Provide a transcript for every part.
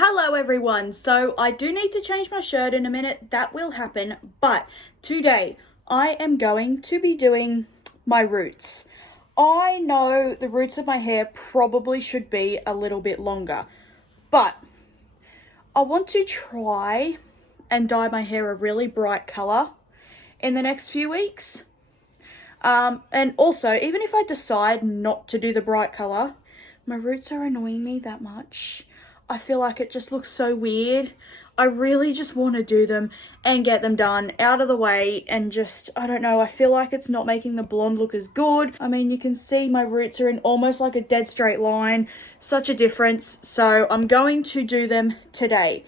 Hello everyone, so I do need to change my shirt in a minute, that will happen, but today I am going to be doing my roots. I know the roots of my hair probably should be a little bit longer, but I want to try and dye my hair a really bright colour in the next few weeks. And also, even if I decide not to do the bright colour, my roots are annoying me that much. I feel like it just looks so weird. I really just want to do them and get them done out of the way and just, I don't know, I feel like it's not making the blonde look as good. I mean, you can see my roots are in almost like a dead straight line. Such a difference. So I'm going to do them today.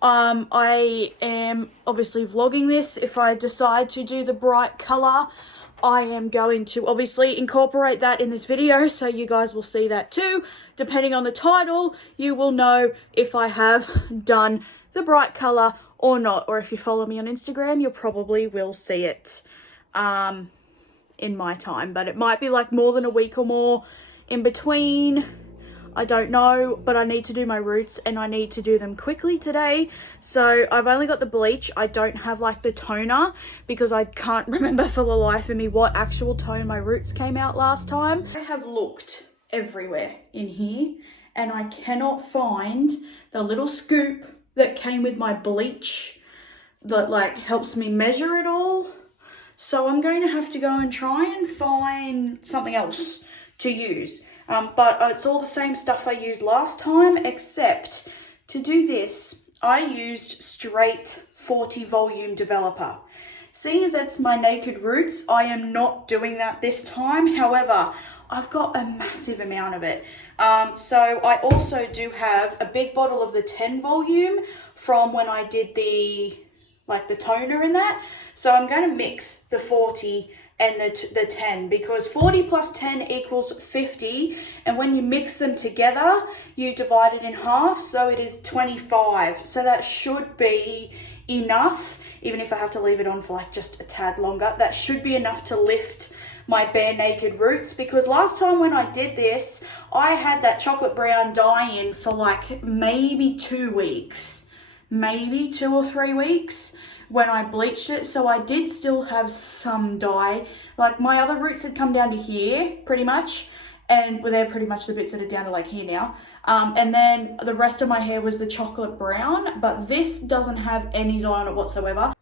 I am obviously vlogging this. If I decide to do the bright colour, I am going to obviously incorporate that in this video, so you guys will see that too. Depending on the title, you will know if I have done the bright colour or not. Or if you follow me on Instagram, you probably will see it in my time. But it might be like more than a week or more in between. I don't know, but I need to do my roots and I need to do them quickly today. So I've only got the bleach. I don't have like the toner because I can't remember for the life of me what actual tone my roots came out last time. I have looked everywhere in here and I cannot find the little scoop that came with my bleach that like helps me measure it all. So I'm going to have to go and try and find something else to use. But it's all the same stuff I used last time, except to do this, I used straight 40 volume developer. Seeing as that's my naked roots, I am not doing that this time. However, I've got a massive amount of it. So I also do have a big bottle of the 10 volume from when I did the toner in that. So I'm going to mix the 40 and the 10, because 40 plus 10 equals 50, and when you mix them together you divide it in half, so it is 25. So that should be enough, even if I have to leave it on for like just a tad longer. That should be enough to lift my bare naked roots, because last time when I did this I had that chocolate brown dye in for like maybe 2 weeks, maybe 2 or 3 weeks when I bleached it. So I did still have some dye. Like my other roots had come down to here pretty much, and well, they're pretty much the bits that are down to like here now. And then the rest of my hair was the chocolate brown, but this doesn't have any dye on it whatsoever.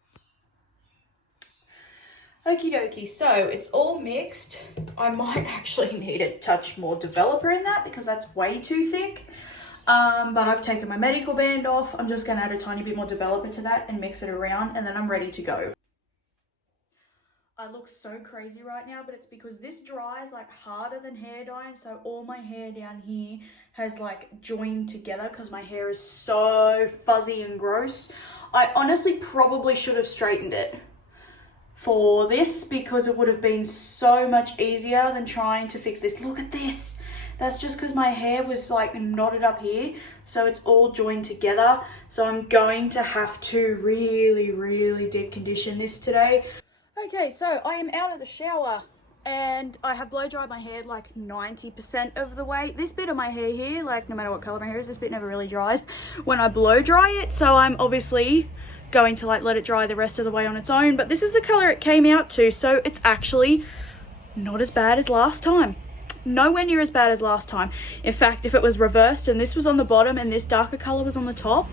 Okie dokie, so it's all mixed. I might actually need a touch more developer in that because that's way too thick. But I've taken my medical band off. I'm just going to add a tiny bit more developer to that and mix it around, and then I'm ready to go. I look so crazy right now, but it's because this dries like harder than hair dye, and so all my hair down here has like joined together because my hair is so fuzzy and gross. I honestly probably should have straightened it for this because it would have been so much easier than trying to fix this. Look at this. That's just because my hair was like knotted up here, so it's all joined together. So I'm going to have to really deep condition this today. Okay, so I am out of the shower and I have blow dried my hair like 90% of the way. This bit of my hair here, like no matter what color my hair is, this bit never really dries when I blow dry it. So I'm obviously going to like let it dry the rest of the way on its own. But this is the color it came out to, so it's actually not as bad as last time. Nowhere near as bad as last time. In fact, if it was reversed and this was on the bottom and this darker color was on the top,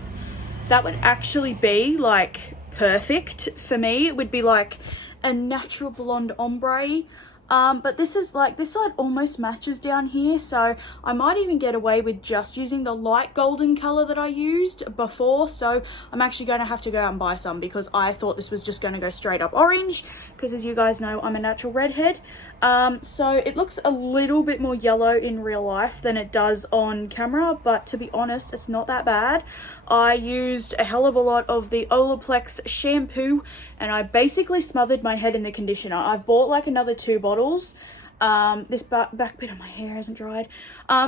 that would actually be like perfect for me. It would be like a natural blonde ombre. But this is like, this side almost matches down here, so I might even get away with just using the light golden color that I used before. So I'm actually going to have to go out and buy some because I thought this was just going to go straight up orange, because as you guys know, I'm a natural redhead. So it looks a little bit more yellow in real life than it does on camera, but to be honest, it's not that bad. I used a hell of a lot of the Olaplex shampoo and I basically smothered my head in the conditioner. I've bought like another 2 bottles. This back bit of my hair hasn't dried.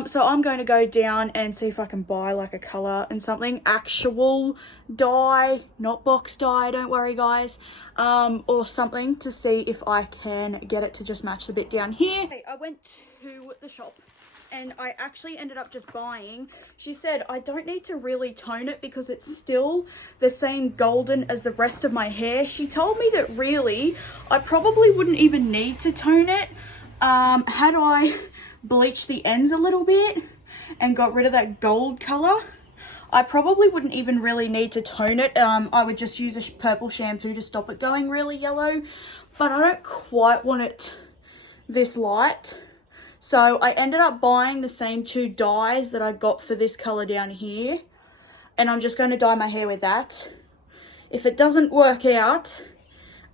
So I'm going to go down and see if I can buy like a color and something, actual dye, not box dye, don't worry guys, or something to see if I can get it to just match the bit down here. Okay, I went to the shop and I actually ended up just buying. She said I don't need to really tone it because it's still the same golden as the rest of my hair. She told me that really I probably wouldn't even need to tone it had I bleached the ends a little bit and got rid of that gold color. I probably wouldn't even really need to tone it. I would just use a purple shampoo to stop it going really yellow, but I don't quite want it this light. So I ended up buying the same 2 dyes that I got for this color down here, and I'm just going to dye my hair with that. If it doesn't work out,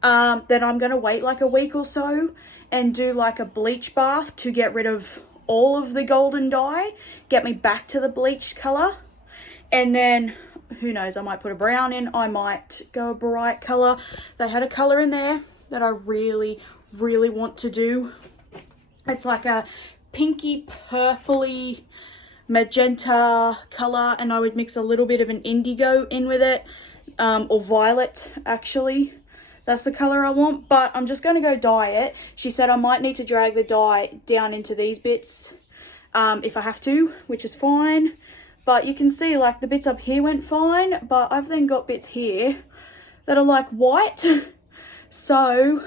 then I'm going to wait like a week or so and do like a bleach bath to get rid of all of the golden dye, get me back to the bleached color. And then, who knows, I might put a brown in, I might go a bright color. They had a color in there that I really, really want to do. It's like a pinky, purpley, magenta color, and I would mix a little bit of an indigo in with it, or violet, actually. That's the color I want, but I'm just going to go dye it. She said I might need to drag the dye down into these bits if I have to, which is fine. But you can see like the bits up here went fine, but I've then got bits here that are like white. So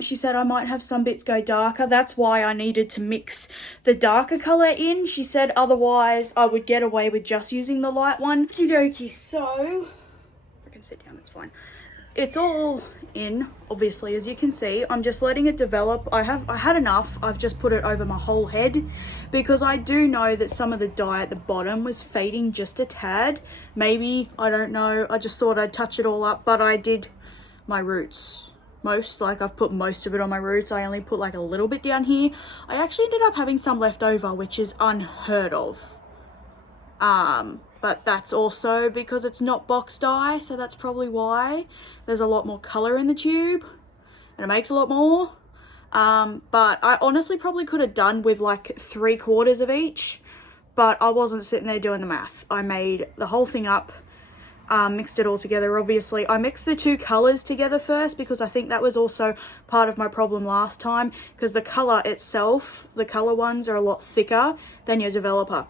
she said I might have some bits go darker. That's why I needed to mix the darker color in. She said otherwise I would get away with just using the light one. Okie dokie, so I can sit down, it's fine. It's all in, obviously, as you can see. I'm just letting it develop. I had enough. I've just put it over my whole head because I do know that some of the dye at the bottom was fading just a tad. Maybe, I don't know. I just thought I'd touch it all up, but I did my roots. I've put most of it on my roots. I only put like a little bit down here. I actually ended up having some left over, which is unheard of. But that's also because it's not box dye, so that's probably why. There's a lot more color in the tube, and it makes a lot more. But I honestly probably could have done with like 3/4 of each, but I wasn't sitting there doing the math. I made the whole thing up, mixed it all together. Obviously, I mixed the 2 colors together first because I think that was also part of my problem last time, because the color itself, the color ones are a lot thicker than your developer.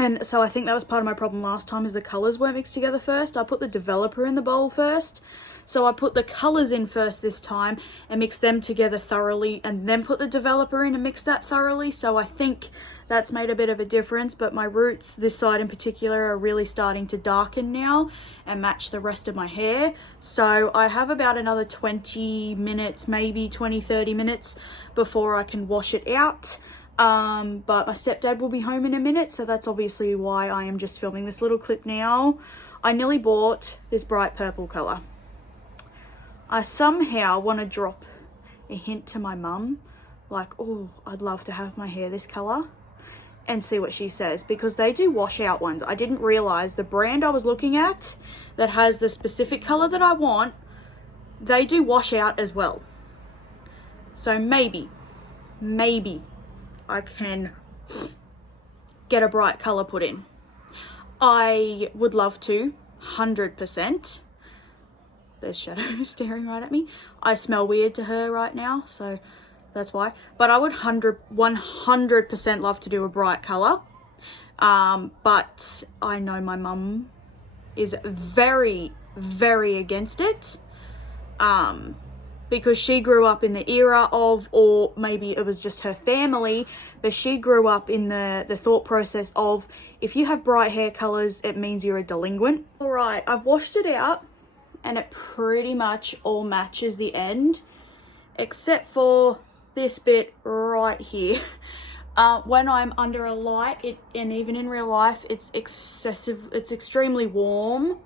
And so I think that was part of my problem last time, is the colours weren't mixed together first. I put the developer in the bowl first. So I put the colours in first this time and mixed them together thoroughly, and then put the developer in and mixed that thoroughly. So I think that's made a bit of a difference, but my roots, this side in particular, are really starting to darken now and match the rest of my hair. So I have about another 20 minutes, maybe 20-30 minutes before I can wash it out. But my stepdad will be home in a minute, so that's obviously why I am just filming this little clip now. I nearly bought this bright purple colour. I somehow want to drop a hint to my mum, like, oh, I'd love to have my hair this colour, and see what she says, because they do wash out ones. I didn't realise the brand I was looking at that has the specific colour that I want, they do wash out as well. So maybe I can get a bright colour put in. I would love to, 100%. There's Shadow staring right at me. I smell weird to her right now, so that's why. But I would 100% love to do a bright colour. But I know my mum is very, very against it. Because she grew up in the era of, or maybe it was just her family, but she grew up in the thought process of, if you have bright hair colours, it means you're a delinquent. All right, I've washed it out and it pretty much all matches the end, except for this bit right here. When I'm under a light, and even in real life, it's extremely warm,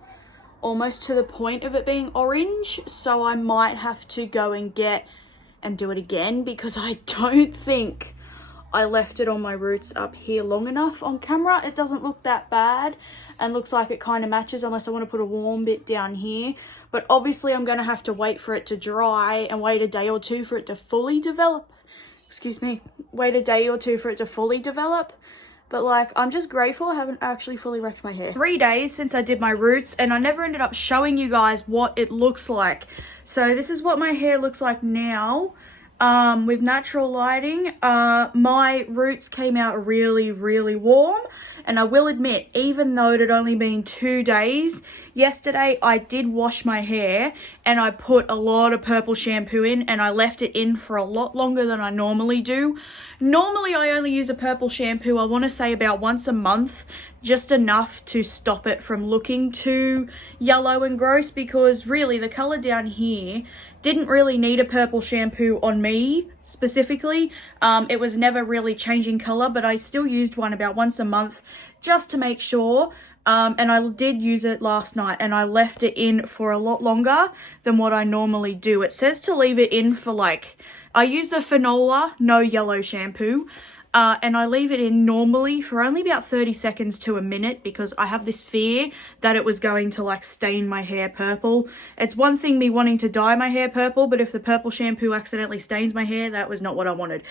almost to the point of it being orange. So I might have to go and do it again, because I don't think I left it on my roots up here long enough on camera. It doesn't look that bad and looks like it kind of matches, unless I want to put a warm bit down here. But obviously I'm going to have to wait for it to dry and wait a day or two for it to fully develop. Excuse me, wait a day or two for it to fully develop. But like, I'm just grateful I haven't actually fully wrecked my hair. 3 days since I did my roots, and I never ended up showing you guys what it looks like. So this is what my hair looks like now. with natural lighting. My roots came out really, really warm. And I will admit, even though it had only been 2 days, yesterday I did wash my hair and I put a lot of purple shampoo in and I left it in for a lot longer than I normally do. Normally I only use a purple shampoo, I want to say about once a month, just enough to stop it from looking too yellow and gross, because really the colour down here didn't really need a purple shampoo on me specifically. It was never really changing colour, but I still used one about once a month just to make sure. And I did use it last night and I left it in for a lot longer than what I normally do. It says to leave it in for I use the Fanola No Yellow shampoo. And I leave it in normally for only about 30 seconds to a minute, because I have this fear that it was going to stain my hair purple. It's one thing me wanting to dye my hair purple, but if the purple shampoo accidentally stains my hair, that was not what I wanted.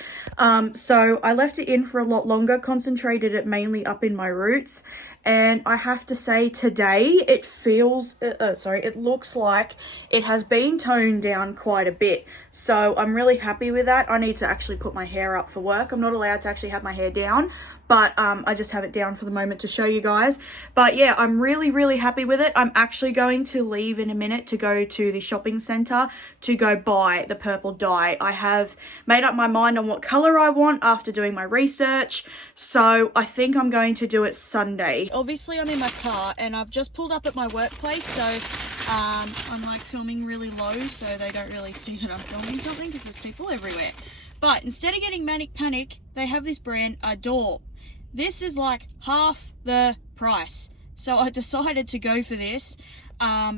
So I left it in for a lot longer, concentrated it mainly up in my roots. And I have to say today it feels, it looks like it has been toned down quite a bit. So I'm really happy with that. I need to actually put my hair up for work. I'm not allowed to actually have my hair down, but I just have it down for the moment to show you guys. But yeah, I'm really, really happy with it. I'm actually going to leave in a minute to go to the shopping centre to go buy the purple dye. I have made up my mind on what colour I want after doing my research. So I think I'm going to do it Sunday. Obviously I'm in my car and I've just pulled up at my workplace, so I'm filming really low so they don't really see that I'm filming something because there's people everywhere. But instead of getting Manic Panic, they have this brand Adore. This is half the price. So I decided to go for this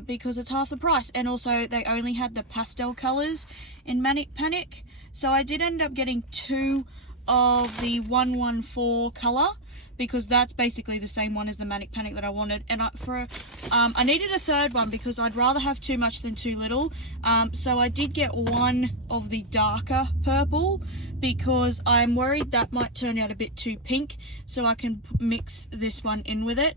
because it's half the price, and also they only had the pastel colours in Manic Panic. So I did end up getting 2 of the 114 colour, because that's basically the same one as the Manic Panic that I wanted. And I needed a third one because I'd rather have too much than too little. So I did get one of the darker purple because I'm worried that might turn out a bit too pink, so I can mix this one in with it.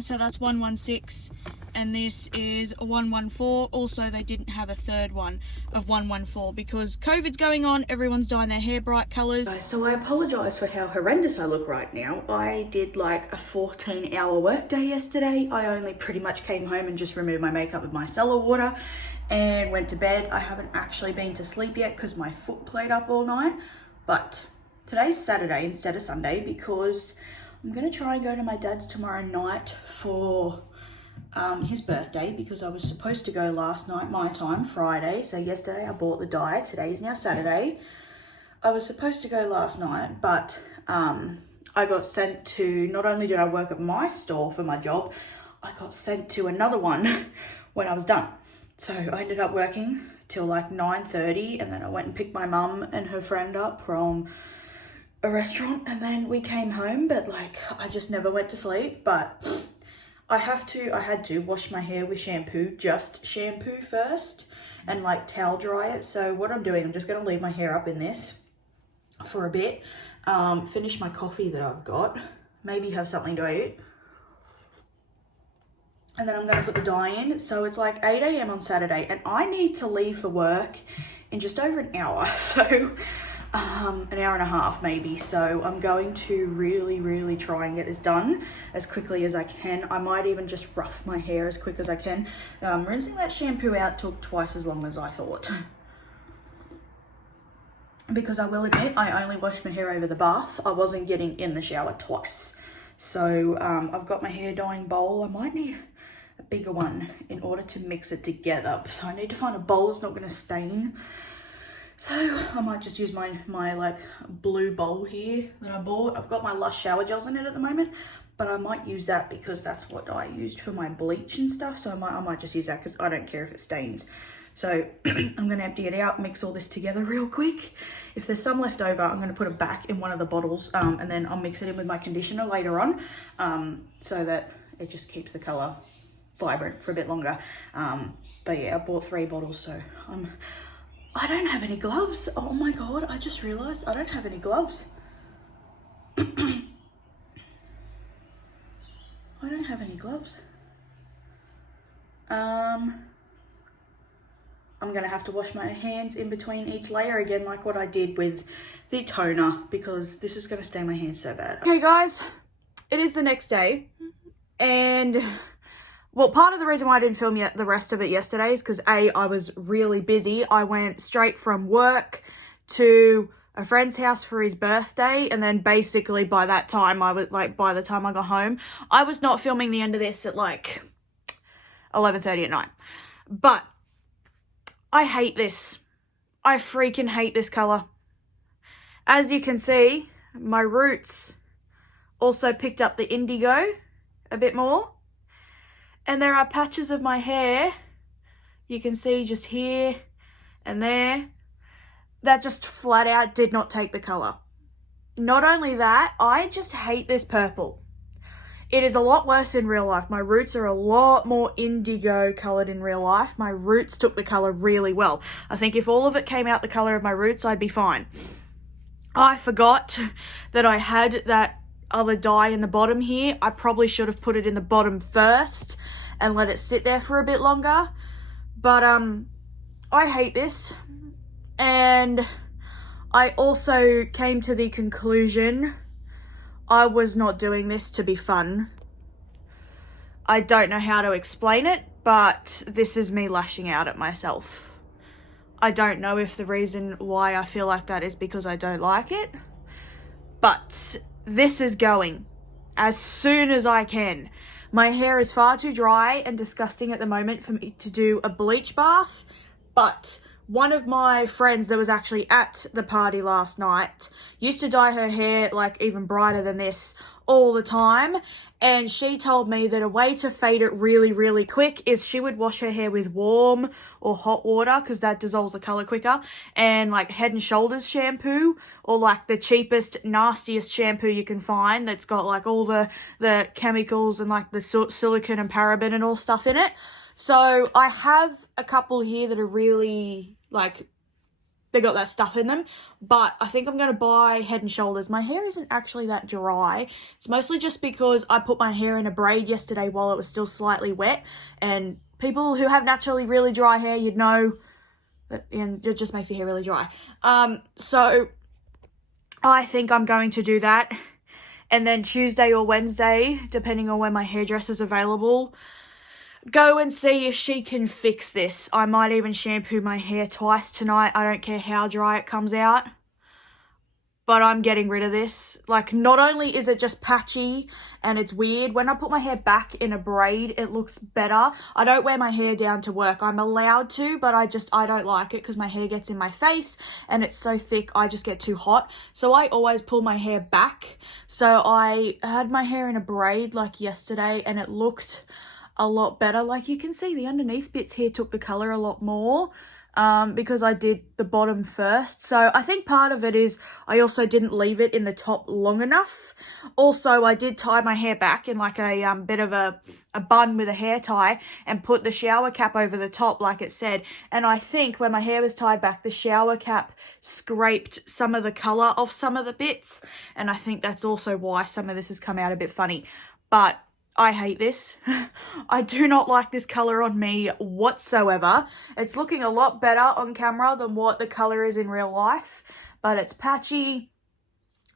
So that's 116 and this is 114. Also, they didn't have a third one of 114 because COVID's going on, everyone's dyeing their hair bright colours. So I apologise for how horrendous I look right now. I did a 14-hour workday yesterday. I only pretty much came home and just removed my makeup with micellar water and went to bed. I haven't actually been to sleep yet because my foot played up all night. But today's Saturday instead of Sunday because I'm going to try and go to my dad's tomorrow night for his birthday, because I was supposed to go last night, my time, Friday. So yesterday I bought the dye. Today is now Saturday. I was supposed to go last night, but I got sent to, not only did I work at my store for my job, I got sent to another one when I was done. So I ended up working till 9:30, and then I went and picked my mum and her friend up from a restaurant, and then we came home. But I just never went to sleep. But I had to wash my hair with shampoo, just shampoo first, and towel dry it. So what I'm doing, I'm just going to leave my hair up in this for a bit, finish my coffee that I've got, maybe have something to eat, and then I'm going to put the dye in. So it's 8 AM on Saturday and I need to leave for work in just over an hour. So an hour and a half maybe. So I'm going to really try and get this done as quickly as I can. I might even just rough my hair as quick as I can. Rinsing that shampoo out took twice as long as I thought. Because I will admit, I only washed my hair over the bath. I wasn't getting in the shower twice. So I've got my hair dyeing bowl. I might need a bigger one in order to mix it together. So I need to find a bowl that's not going to stain. So I might just use my blue bowl here that I bought. I've got my Lush shower gels in it at the moment, but I might use that because that's what I used for my bleach and stuff. So I might just use that because I don't care if it stains. So I'm going to empty it out, mix all this together real quick. If there's some left over, I'm going to put it back in one of the bottles, and then I'll mix it in with my conditioner later on, so that it just keeps the colour vibrant for a bit longer. But yeah, I bought 3 bottles, so I don't have any gloves. Oh my god, I just realised I don't have any gloves. I don't have any gloves. I'm going to have to wash my hands in between each layer again, like what I did with the toner, because this is going to stain my hands so bad. Okay guys, it is the next day, and well, part of the reason why I didn't film yet the rest of it yesterday is because I was really busy. I went straight from work to a friend's house for his birthday, and then basically by that time by the time I got home, I was not filming the end of this at like 11:30 at night. But I hate this. I freaking hate this color. As you can see, my roots also picked up the indigo a bit more. And there are patches of my hair, you can see just here and there, that just flat out did not take the color. Not only that, I just hate this purple. It is a lot worse in real life. My roots are a lot more indigo colored in real life. My roots took the color really well. I think if all of it came out the color of my roots, I'd be fine. I forgot that I had that other dye in the bottom here. I probably should have put it in the bottom first and let it sit there for a bit longer. But I hate this. And I also came to the conclusion I was not doing this to be fun. I don't know how to explain it, but this is me lashing out at myself. I don't know if the reason why I feel like that is because I don't like it, but this is going as soon as I can. My hair is far too dry and disgusting at the moment for me to do a bleach bath, but one of my friends that was actually at the party last night used to dye her hair like even brighter than this all the time, and she told me that a way to fade it really, really quick is she would wash her hair with warm or hot water, because that dissolves the color quicker, and like Head and Shoulders shampoo, or like the cheapest, nastiest shampoo you can find that's got like all the chemicals and like the silicone and paraben and all stuff in it. So I have a couple here that are really like, they got that stuff in them, but I think I'm going to buy Head and Shoulders. My hair isn't actually that dry. It's mostly just because I put my hair in a braid yesterday while it was still slightly wet, and people who have naturally really dry hair, you'd know that, and it just makes your hair really dry. So I think I'm going to do that, and then Tuesday or Wednesday, depending on when my hairdresser's available, go and see if she can fix this. I might even shampoo my hair twice tonight. I don't care how dry it comes out. But I'm getting rid of this. Like, not only is it just patchy and it's weird, when I put my hair back in a braid, it looks better. I don't wear my hair down to work. I'm allowed to, but I don't like it because my hair gets in my face and it's so thick, I just get too hot. So I always pull my hair back. So I had my hair in a braid like yesterday and it looked a lot better. Like, you can see the underneath bits here took the color a lot more because I did the bottom first. So I think part of it is I also didn't leave it in the top long enough. Also, I did tie my hair back in like a bit of a bun with a hair tie and put the shower cap over the top like it said. And I think when my hair was tied back, the shower cap scraped some of the color off some of the bits. And I think that's also why some of this has come out a bit funny. But I hate this. I do not like this color on me whatsoever. It's looking a lot better on camera than what the color is in real life, but it's patchy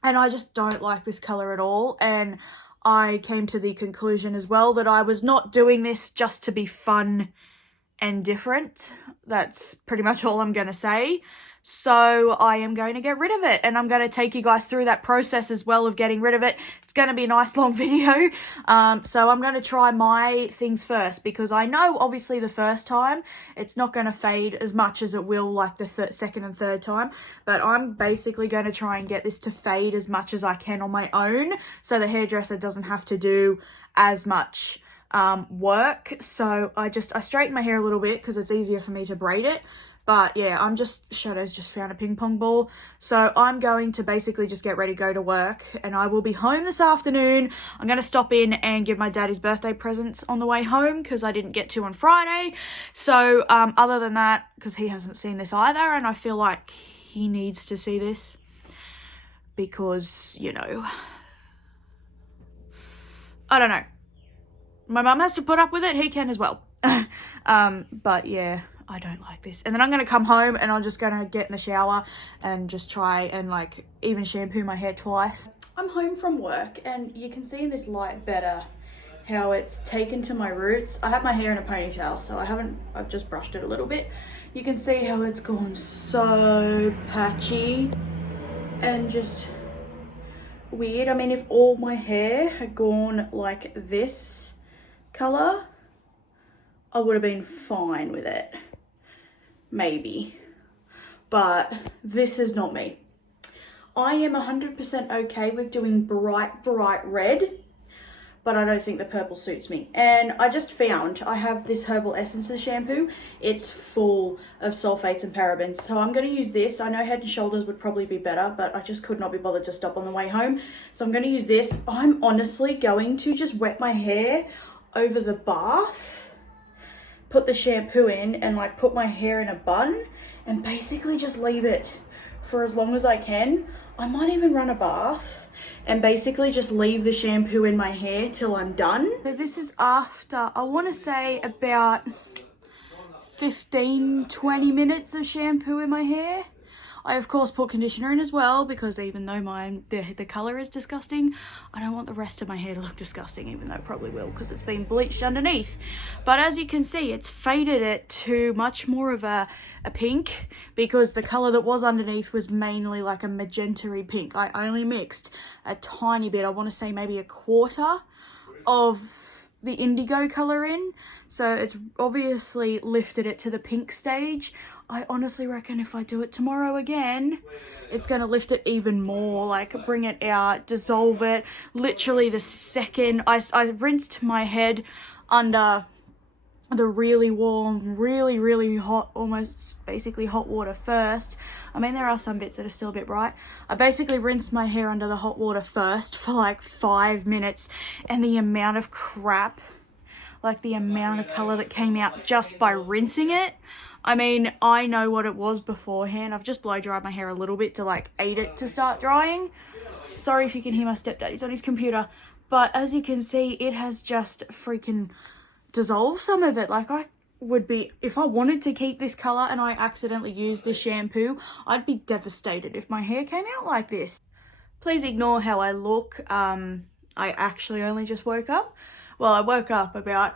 and I just don't like this color at all. And I came to the conclusion as well that I was not doing this just to be fun and different. That's pretty much all I'm going to say. So I am going to get rid of it, and I'm going to take you guys through that process as well of getting rid of it. It's going to be a nice long video. So I'm going to try my things first, because I know obviously the first time it's not going to fade as much as it will like the second and third time, but I'm basically going to try and get this to fade as much as I can on my own, so the hairdresser doesn't have to do as much work. So I straighten my hair a little bit because it's easier for me to braid it. But yeah, Shadow's just found a ping pong ball. So I'm going to basically just get ready to go to work, and I will be home this afternoon. I'm going to stop in and give my dad his birthday presents on the way home because I didn't get to on Friday. So other than that, because he hasn't seen this either, and I feel like he needs to see this because, you know, I don't know. My mum has to put up with it. He can as well. But yeah, I don't like this. And then I'm going to come home and I'm just going to get in the shower and just try and like even shampoo my hair twice. I'm home from work and you can see in this light better how it's taken to my roots. I have my hair in a ponytail, so I've just brushed it a little bit. You can see how it's gone so patchy and just weird. I mean, if all my hair had gone like this color, I would have been fine with it. Maybe. But this is not me. I am 100% okay with doing bright red, but I don't think the purple suits me. And I just found I have this Herbal Essences shampoo. It's full of sulfates and parabens. So I'm going to use this. I know Head and Shoulders would probably be better, but I just could not be bothered to stop on the way home. So I'm going to use this. I'm honestly going to just wet my hair over the bath, put the shampoo in and like put my hair in a bun and basically just leave it for as long as I can. I might even run a bath and basically just leave the shampoo in my hair till I'm done. So this is after, I want to say about 15-20 minutes of shampoo in my hair. I of course put conditioner in as well, because even though the colour is disgusting, I don't want the rest of my hair to look disgusting, even though it probably will because it's been bleached underneath. But as you can see, it's faded it to much more of a pink, because the colour that was underneath was mainly like a magenta-y pink. I only mixed a tiny bit, I want to say maybe a quarter of the indigo colour in, so it's obviously lifted it to the pink stage. I honestly reckon if I do it tomorrow again, it's going to lift it even more, like bring it out, dissolve it. Literally the second I rinsed my head under the really warm, really hot, almost basically hot water first. I mean, there are some bits that are still a bit bright. I basically rinsed my hair under the hot water first for like 5 minutes, and the amount of crap, like the amount of colour that came out just by rinsing it. I mean, I know what it was beforehand. I've just blow dried my hair a little bit to like aid it to start drying. Sorry if you can hear my stepdaddy's on his computer. But as you can see, it has just freaking dissolved some of it. Like I would be, if I wanted to keep this colour and I accidentally used the shampoo, I'd be devastated if my hair came out like this. Please ignore how I look. I actually only just woke up. Well, I woke up about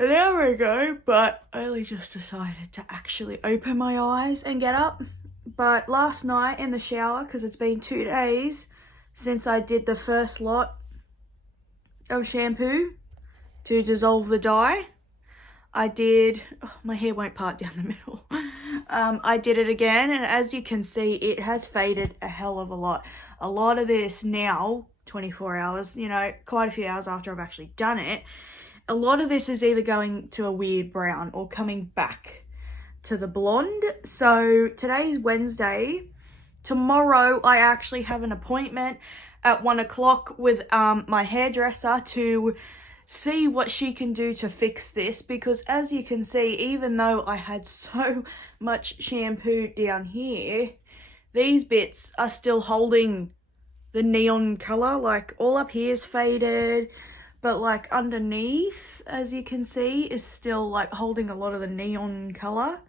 an hour ago, but I only just decided to actually open my eyes and get up. But last night in the shower, because it's been 2 days since I did the first lot of shampoo to dissolve the dye, I did, oh, my hair won't part down the middle. I did it again, and as you can see, it has faded a hell of a lot. A lot of this now, 24 hours, you know, quite a few hours after I've actually done it, a lot of this is either going to a weird brown or coming back to the blonde. So today's Wednesday. Tomorrow I actually have an appointment at 1 o'clock with my hairdresser to see what she can do to fix this, because as you can see, even though I had so much shampoo down here, these bits are still holding the neon color. Like all up here is faded, but like underneath, as you can see, is still like holding a lot of the neon color.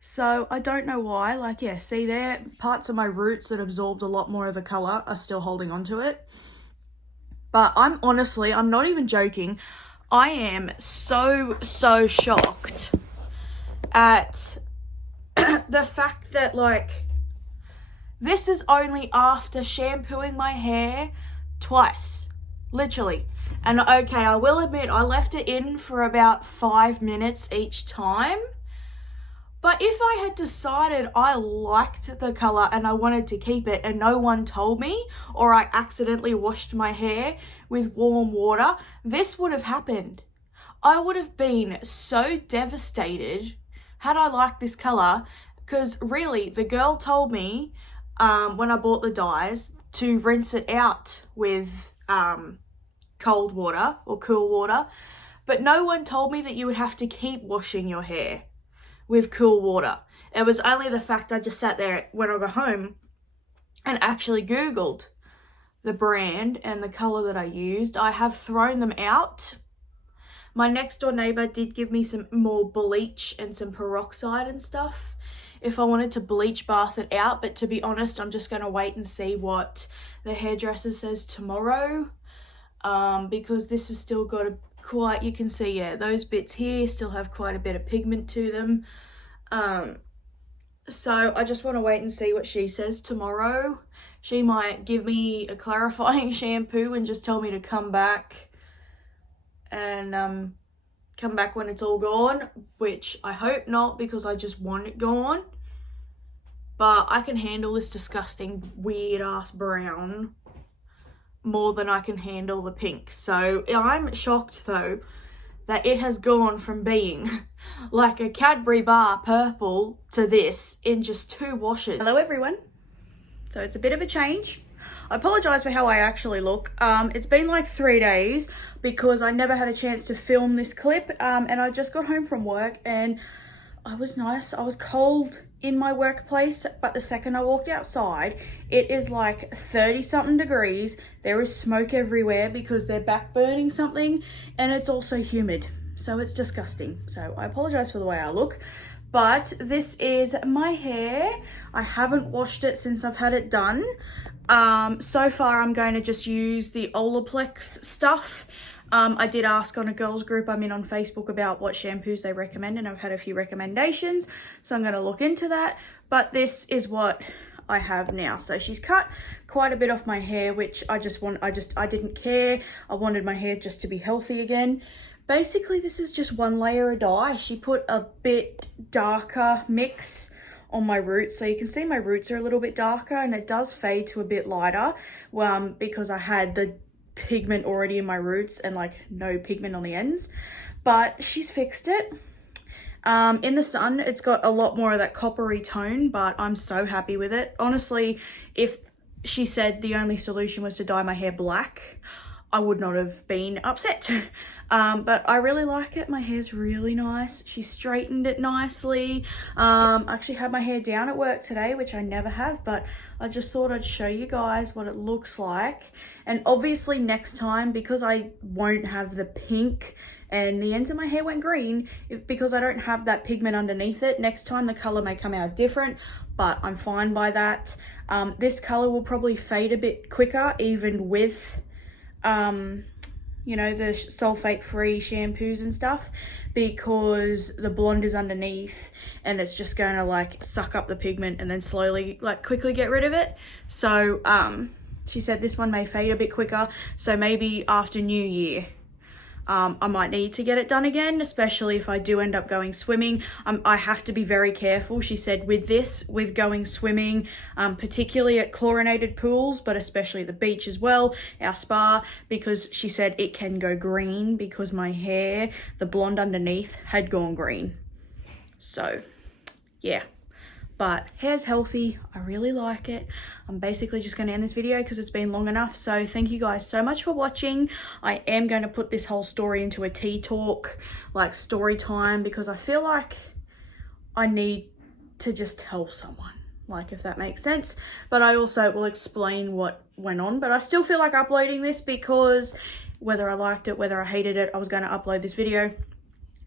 So I don't know why. Like, yeah, see there, parts of my roots that absorbed a lot more of the color are still holding onto it. But I'm honestly, I'm not even joking, I am so shocked at the fact that, like, this is only after shampooing my hair twice, literally. And okay, I will admit, I left it in for about 5 minutes each time. But if I had decided I liked the colour and I wanted to keep it and no one told me, or I accidentally washed my hair with warm water, this would have happened. I would have been so devastated had I liked this colour, because really the girl told me when I bought the dyes to rinse it out with cold water or cool water, but no one told me that you would have to keep washing your hair with cool water. It was only the fact I just sat there when I got home and actually Googled the brand and the colour that I used. I have thrown them out My next door neighbor did give me some more bleach and some peroxide and stuff if I wanted to bleach bath it out, but to be honest, I'm just going to wait and see what the hairdresser says tomorrow, because this has still got quite, you can see, yeah, those bits here still have quite a bit of pigment to them. So I just want to wait and see what she says tomorrow. She might give me a clarifying shampoo and just tell me to come back and come back when it's all gone, which I hope not, because I just want it gone. But I can handle this disgusting weird ass brown more than I can handle the pink. So I'm shocked though that it has gone from being like a Cadbury bar purple to this in just 2 washes. Hello everyone. So it's a bit of a change. I apologize for how I actually look. It's been like 3 days because I never had a chance to film this clip, and I just got home from work and I was nice. I was cold in my workplace, but the second I walked outside, it is like 30 something degrees. There is smoke everywhere because they're back burning something, and it's also humid. So it's disgusting. So I apologize for the way I look, but this is my hair. I haven't washed it since I've had it done. So far I'm going to just use the Olaplex stuff. I did ask on a girls group I'm in on Facebook about what shampoos they recommend, and I've had a few recommendations, so I'm going to look into that. But this is what I have now. So she's cut quite a bit off my hair, which I didn't care. I wanted my hair just to be healthy again. Basically, this is just 1 layer of dye. She put a bit darker mix on my roots, so you can see my roots are a little bit darker, and it does fade to a bit lighter, because I had the pigment already in my roots and like no pigment on the ends. But she's fixed it. In the sun it's got a lot more of that coppery tone, but I'm so happy with it. Honestly, if she said the only solution was to dye my hair black, I would not have been upset. But I really like it. My hair's really nice. She straightened it nicely. I actually had my hair down at work today, which I never have, but I just thought I'd show you guys what it looks like. And obviously next time, because I won't have the pink and the ends of my hair went green, because I don't have that pigment underneath it, next time the color may come out different, but I'm fine by that. This color will probably fade a bit quicker, even with you know, the sulfate-free shampoos and stuff, because the blonde is underneath and it's just going to like suck up the pigment and then slowly like quickly get rid of it. So she said this one may fade a bit quicker, so maybe after New Year I might need to get it done again, especially if I do end up going swimming. I have to be very careful, she said, with going swimming, particularly at chlorinated pools, but especially the beach as well, our spa, because she said it can go green because my hair, the blonde underneath, had gone green. So yeah, but hair's healthy. I really like it. I'm basically just going to end this video because it's been long enough. So thank you guys so much for watching. I am going to put this whole story into a tea talk, like story time, because I feel like I need to just tell someone, like, if that makes sense. But I also will explain what went on. But I still feel like uploading this, because whether I liked it, whether I hated it, I was going to upload this video.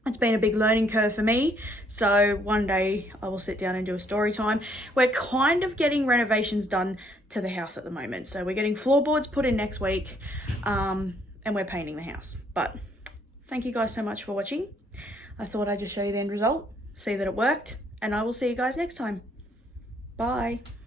It's been a big learning curve for me, so one day I will sit down and do a story time. We're kind of getting renovations done to the house at the moment, so we're getting floorboards put in next week, and we're painting the house. But thank you guys so much for watching. I thought I'd just show you the end result, see that it worked, and I will see you guys next time. Bye.